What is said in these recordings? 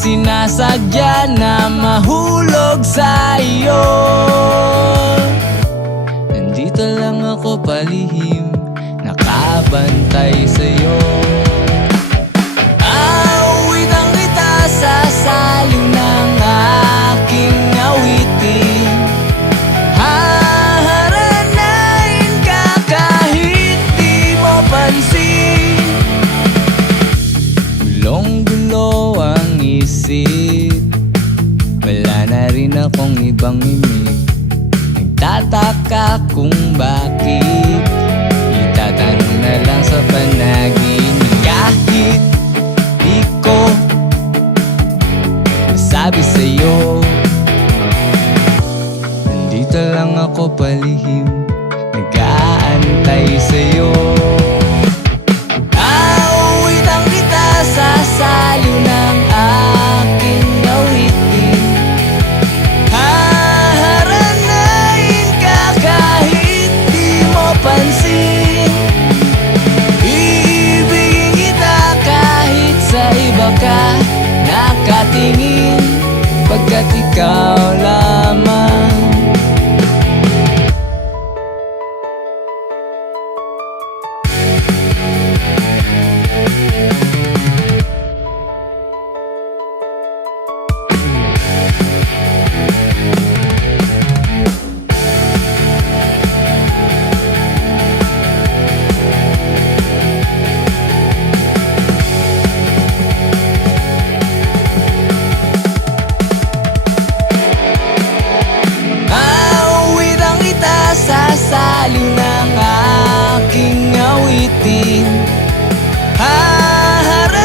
sinasadya na mahulog sa iyo. Nandito lang ako palihim, nakabantay sa'yo. Awitan kita sa saling ng aking awitin. Haharanain ka kahit di mo pansin. Gulong-gulo ang isip, wala na rin akong ibang imig. Nagtataka kung bakit, itatanong na lang sa panaginip. Kahit di ko masabi sa'yo, nandito lang ako palihim, nag-aantay sa'yo. Awitan kita sa saliw ng aking awitin. Haharanain ka kahit di mo pansin. Iibigin kita kahit sa iba ka nakatingin, pagkat ikaw lamang. Saliw ng aking awitin. Haharanain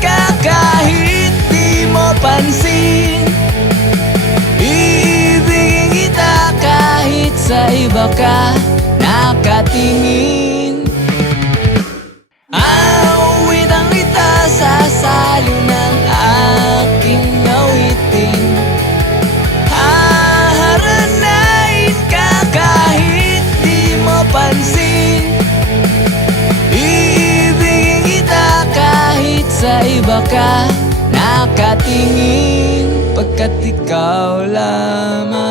ka kahit di mo pansin. Iibigin kita kahit sa iba ka nakatingin. Awitan kita sa saliw ng aking awitin. Pansin, iibigin kita kahit sa iba ka nakatingin, pagkat ikaw lamang.